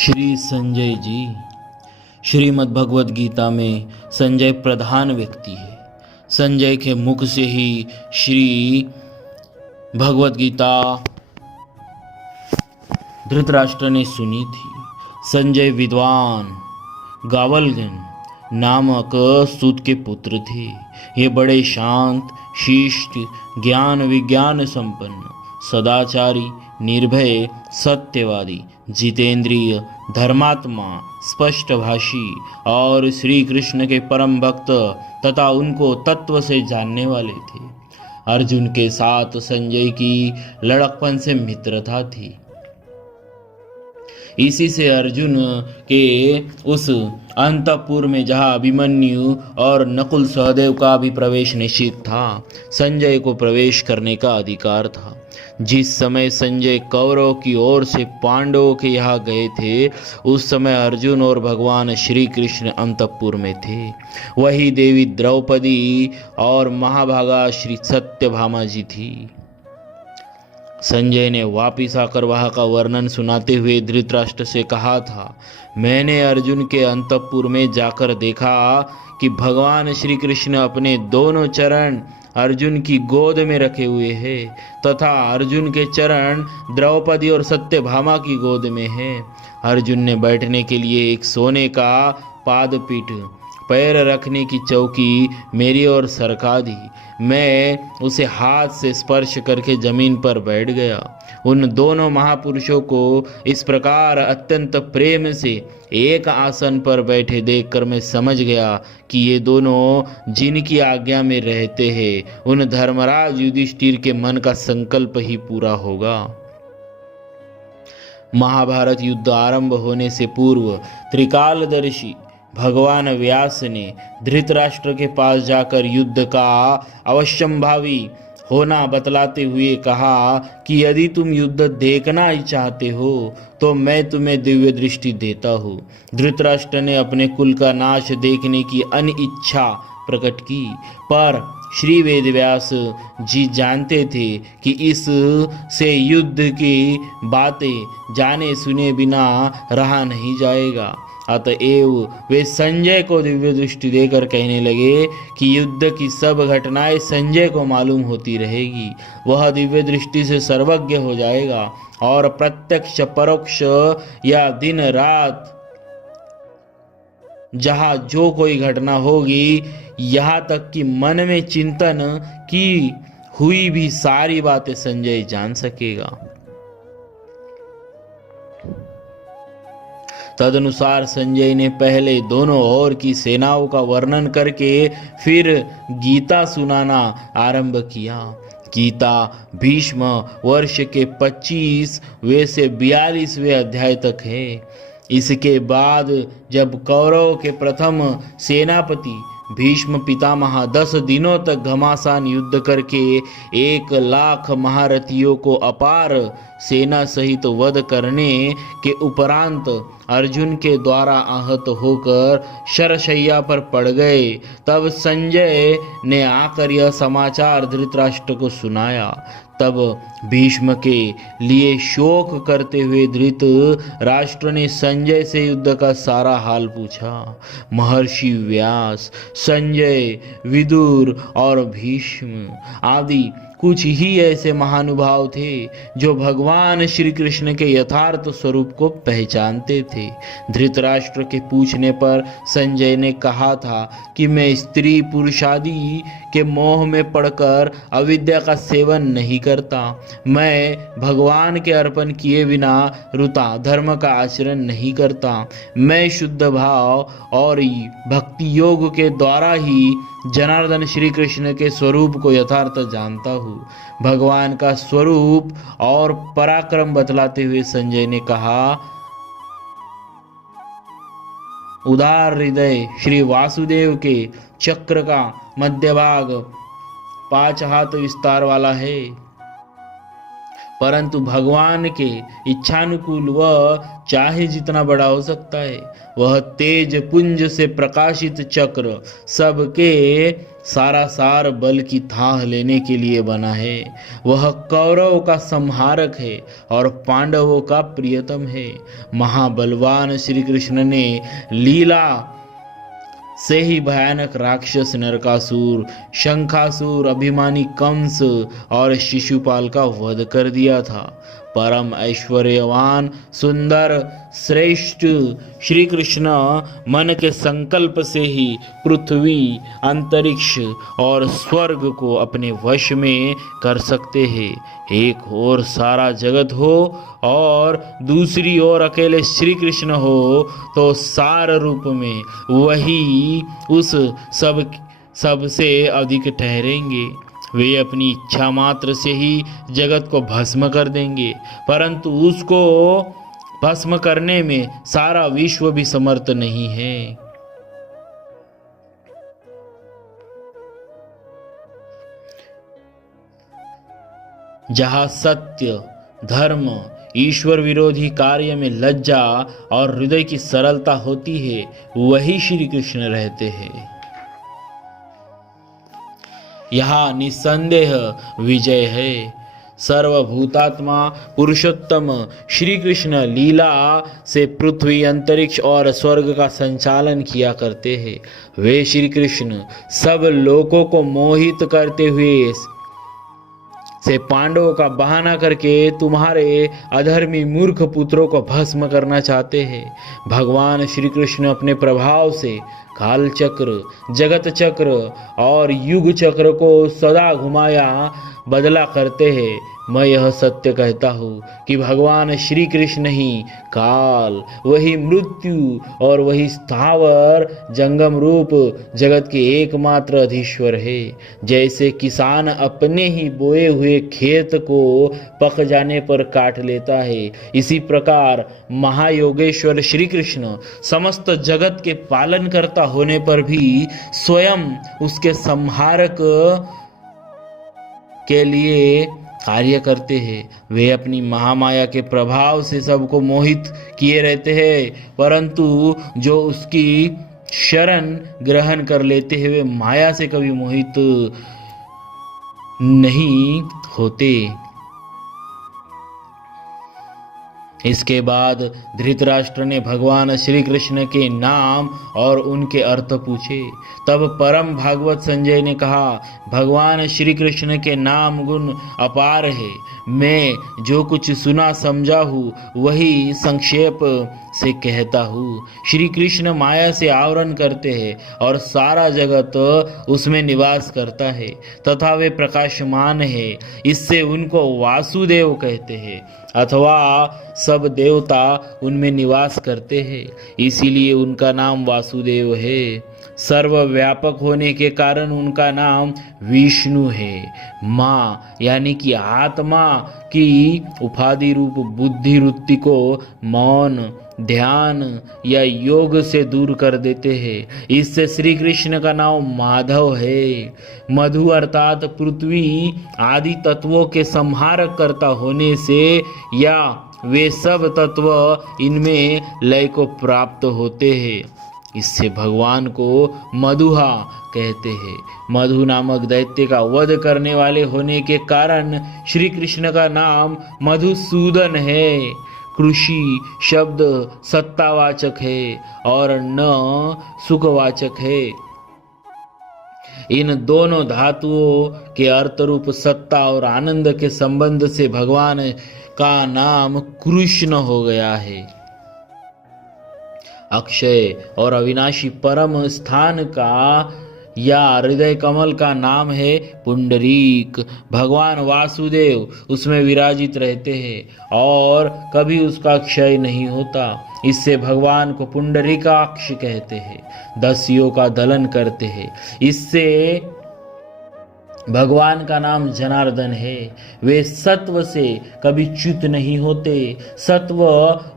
श्री संजय जी। श्रीमद् भगवद गीता में संजय प्रधान व्यक्ति है। संजय के मुख से ही श्री भगवद गीता धृतराष्ट्र ने सुनी थी। संजय विद्वान गावलगन नामक सूत के पुत्र थे। ये बड़े शांत, शिष्ट, ज्ञान विज्ञान संपन्न, सदाचारी, निर्भय, सत्यवादी, जितेंद्रिय, धर्मात्मा, स्पष्टभाषी और श्री कृष्ण के परम भक्त तथा उनको तत्व से जानने वाले थे। अर्जुन के साथ संजय की लड़कपन से मित्रता थी। इसी से अर्जुन के उस अंतःपुर में जहाँ अभिमन्यु और नकुल सहदेव का भी प्रवेश निश्चित था, संजय को प्रवेश करने का अधिकार था। जिस समय संजय कौरव की ओर से पांडवों के यहाँ गए थे, उस समय अर्जुन और भगवान श्री कृष्ण अंतःपुर में थे। वही देवी द्रौपदी और महाभागा श्री सत्यभामा जी थी। संजय ने वापिस आकर वहाँ का वर्णन सुनाते हुए धृतराष्ट्र से कहा था, मैंने अर्जुन के अंतःपुर में जाकर देखा कि भगवान श्री कृष्ण अपने दोनों चरण अर्जुन की गोद में रखे हुए हैं तथा अर्जुन के चरण द्रौपदी और सत्यभामा की गोद में हैं। अर्जुन ने बैठने के लिए एक सोने का पादपीठ, पैर रखने की चौकी मेरी ओर सरका दी। मैं उसे हाथ से स्पर्श करके जमीन पर बैठ गया। उन दोनों महापुरुषों को इस प्रकार अत्यंत प्रेम से एक आसन पर बैठे देखकर मैं समझ गया कि ये दोनों जिनकी आज्ञा में रहते हैं, उन धर्मराज युधिष्ठिर के मन का संकल्प ही पूरा होगा। महाभारत युद्ध आरंभ होने से पूर्व त्रिकालदर्शी भगवान व्यास ने धृतराष्ट्र के पास जाकर युद्ध का अवश्यंभावी होना बतलाते हुए कहा कि यदि तुम युद्ध देखना ही चाहते हो तो मैं तुम्हें दिव्य दृष्टि देता हूँ। धृतराष्ट्र ने अपने कुल का नाश देखने की अनिच्छा प्रकट की, पर श्री वेदव्यास जी जानते थे कि इस से युद्ध की बातें जाने सुने बिना रहा नहीं जाएगा। अतएव वे संजय को दिव्य दृष्टि देकर कहने लगे कि युद्ध की सब घटनाएं संजय को मालूम होती रहेगी। वह दिव्य दृष्टि से सर्वज्ञ हो जाएगा और प्रत्यक्ष परोक्ष या दिन रात जहाँ जो कोई घटना होगी, यहाँ तक कि मन में चिंतन की हुई भी सारी बातें संजय जान सकेगा। तदनुसार संजय ने पहले दोनों ओर की सेनाओं का वर्णन करके फिर गीता सुनाना आरंभ किया। गीता भीष्म वर्ष के 25वें से 42वें अध्याय तक है। इसके बाद जब कौरव के प्रथम सेनापति भीष्म पितामह 10 दिनों तक घमासान युद्ध करके 1,00,000 महारथियों को अपार सेना सहित वध करने के उपरांत अर्जुन के द्वारा आहत होकर शरशैया पर पड़ गए, तब संजय ने आकर यह समाचार धृतराष्ट्र को सुनाया। तब भीष्म के लिए शोक करते हुए धृतराष्ट्र ने संजय से युद्ध का सारा हाल पूछा। महर्षि व्यास, संजय, विदुर और भीष्म आदि कुछ ही ऐसे महानुभाव थे जो भगवान श्री कृष्ण के यथार्थ स्वरूप को पहचानते थे। धृतराष्ट्र के पूछने पर संजय ने कहा था कि मैं स्त्री पुरुषादि के मोह में पड़कर अविद्या का सेवन नहीं करता। मैं भगवान के अर्पण किए बिना ऋता धर्म का आचरण नहीं करता। मैं शुद्ध भाव और भक्ति योग के द्वारा ही जनार्दन श्री कृष्ण के स्वरूप को यथार्थ जानता हूँ। भगवान का स्वरूप और पराक्रम बतलाते हुए संजय ने कहा, उदार हृदय श्री वासुदेव के चक्र का मध्य भाग 5 हाथ विस्तार वाला है, परंतु भगवान के इच्छानुकूल वह चाहे जितना बड़ा हो सकता है। वह तेज पुंज से प्रकाशित चक्र सबके सारा सार बल की थाह लेने के लिए बना है। वह कौरव का संहारक है और पांडवों का प्रियतम है। महाबलवान श्री कृष्ण ने लीला से ही भयानक राक्षस नरकासुर, शंखासुर, अभिमानी कंस और शिशुपाल का वध कर दिया था। परम ऐश्वर्यवान सुंदर श्रेष्ठ श्री कृष्ण मन के संकल्प से ही पृथ्वी, अंतरिक्ष और स्वर्ग को अपने वश में कर सकते हैं। एक ओर सारा जगत हो और दूसरी ओर अकेले श्री कृष्ण हो तो सार रूप में वही उस सबसे अधिक ठहरेंगे। वे अपनी इच्छा मात्र से ही जगत को भस्म कर देंगे, परंतु उसको भस्म करने में सारा विश्व भी समर्थ नहीं है। जहाँ सत्य, धर्म, ईश्वर विरोधी कार्य में लज्जा और हृदय की सरलता होती है, वही श्री कृष्ण रहते हैं। यहाँ निसंदेह विजय है। सर्वभूतात्मा पुरुषोत्तम श्री कृष्ण लीला से पृथ्वी, अंतरिक्ष और स्वर्ग का संचालन किया करते हैं। वे श्री कृष्ण सब लोगों को मोहित करते हुए से पांडवों का बहाना करके तुम्हारे अधर्मी मूर्ख पुत्रों को भस्म करना चाहते हैं। भगवान श्री कृष्ण अपने प्रभाव से काल चक्र, जगत चक्र और युग चक्र को सदा घुमाया बदला करते हैं। मैं यह सत्य कहता हूँ कि भगवान श्री कृष्ण ही काल, वही मृत्यु और वही स्थावर जंगम रूप जगत के एकमात्र अधीश्वर है। जैसे किसान अपने ही बोए हुए खेत को पक जाने पर काट लेता है, इसी प्रकार महायोगेश्वर श्री कृष्ण समस्त जगत के पालन करता होने पर भी स्वयं उसके संहारक के लिए कार्य करते हैं। वे अपनी महामाया के प्रभाव से सबको मोहित किए रहते हैं, परंतु जो उसकी शरण ग्रहण कर लेते हैं वे माया से कभी मोहित नहीं होते। इसके बाद धृतराष्ट्र ने भगवान श्री कृष्ण के नाम और उनके अर्थ पूछे। तब परम भागवत संजय ने कहा, भगवान श्री कृष्ण के नाम गुण अपार है। मैं जो कुछ सुना समझा हूँ वही संक्षेप से कहता हूँ। श्री कृष्ण माया से आवरण करते हैं और सारा जगत उसमें निवास करता है तथा वे प्रकाशमान है। इससे उनको वासुदेव कहते हैं अथवा सब देवता उनमें निवास करते हैं, इसीलिए उनका नाम वासुदेव है। सर्वव्यापक होने के कारण उनका नाम विष्णु है। माँ यानी कि आत्मा की उपाधि रूप बुद्धि वृत्ति को मौन, ध्यान या योग से दूर कर देते हैं। इससे श्री कृष्ण का नाम माधव है। मधु अर्थात पृथ्वी आदि तत्वों के संहारक करता होने से या वे सब तत्व इनमें लय को प्राप्त होते हैं, इससे भगवान को मधुहा कहते हैं। मधु नामक दैत्य का वध करने वाले होने के कारण श्री कृष्ण का नाम मधुसूदन है। कृषि शब्द सत्तावाचक है और न सुखवाचक है। इन दोनों धातुओं के अर्थ रूप सत्ता और आनंद के संबंध से भगवान का नाम कृष्ण हो गया है। अक्षय और अविनाशी परम स्थान का या हृदय कमल का नाम है पुंडरीक। भगवान वासुदेव उसमें विराजित रहते हैं और कभी उसका क्षय नहीं होता। इससे भगवान को पुंडरीकाक्ष कहते हैं। दस्युओं का दलन करते हैं। इससे भगवान का नाम जनार्दन है। वे सत्व से कभी च्युत नहीं होते, सत्व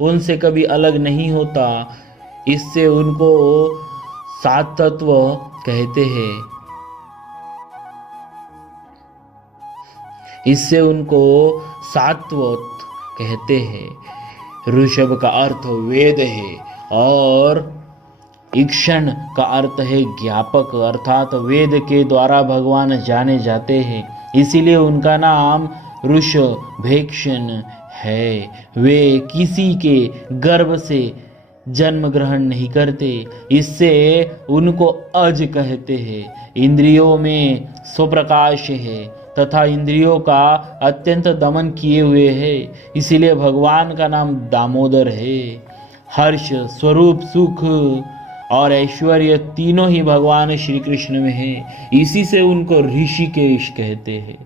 उनसे कभी अलग नहीं होता, इससे उनको सात तत्व कहते हैं। इससे उनको सात्वत कहते हैं। ऋषभ का अर्थ वेद है और ईक्षण का अर्थ है ज्ञापक, अर्थात वेद के द्वारा भगवान जाने जाते हैं, इसीलिए उनका नाम ऋषभेक्षण है। वे किसी के गर्भ से जन्म ग्रहण नहीं करते, इससे उनको अज कहते हैं। इंद्रियों में स्वप्रकाश है तथा इंद्रियों का अत्यंत दमन किए हुए है, इसीलिए भगवान का नाम दामोदर है। हर्ष, स्वरूप, सुख और ऐश्वर्य तीनों ही भगवान श्री कृष्ण में है, इसी से उनको ऋषिकेश कहते हैं।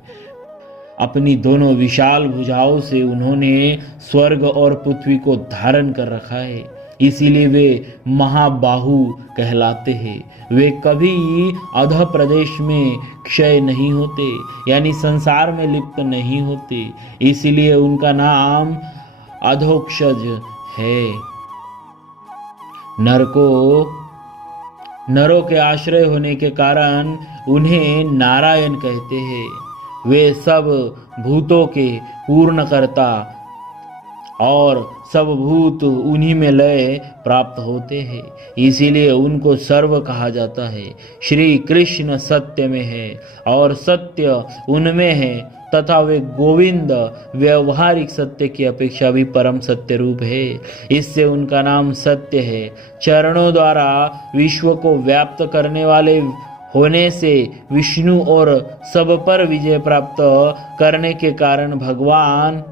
अपनी दोनों विशाल भुजाओं से उन्होंने स्वर्ग और पृथ्वी को धारण कर रखा है, इसीलिए वे महाबाहु कहलाते हैं। वे कभी अधः प्रदेश में क्षय नहीं होते, यानी संसार में लिप्त नहीं होते, इसीलिए उनका नाम अधोक्षज है। नरों के आश्रय होने के कारण उन्हें नारायण कहते हैं। वे सब भूतों के पूर्णकर्ता और सब भूत उन्हीं में लय प्राप्त होते हैं, इसीलिए उनको सर्व कहा जाता है। श्री कृष्ण सत्य में है और सत्य उनमें है, तथा वे गोविंद व्यवहारिक सत्य की अपेक्षा भी परम सत्य रूप है, इससे उनका नाम सत्य है। चरणों द्वारा विश्व को व्याप्त करने वाले होने से विष्णु और सब पर विजय प्राप्त करने के कारण भगवान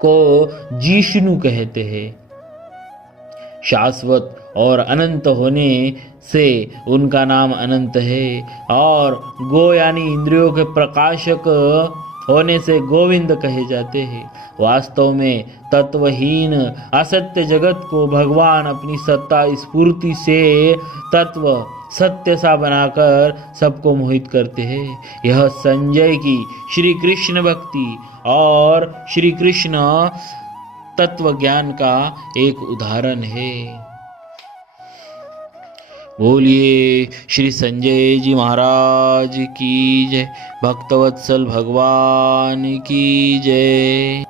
को जिष्णु कहते हैं। शाश्वत और अनंत होने से उनका नाम अनंत है, और गो यानी इंद्रियों के प्रकाशक होने से गोविंद कहे जाते हैं। वास्तव में तत्वहीन असत्य जगत को भगवान अपनी सत्ता स्फूर्ति से तत्व सत्य सा बनाकर सबको मोहित करते हैं। यह संजय की श्री कृष्ण भक्ति और श्री कृष्ण तत्व ज्ञान का एक उदाहरण है। बोलिए श्री संजय जी महाराज की जय, भक्तवत्सल भगवान की जय।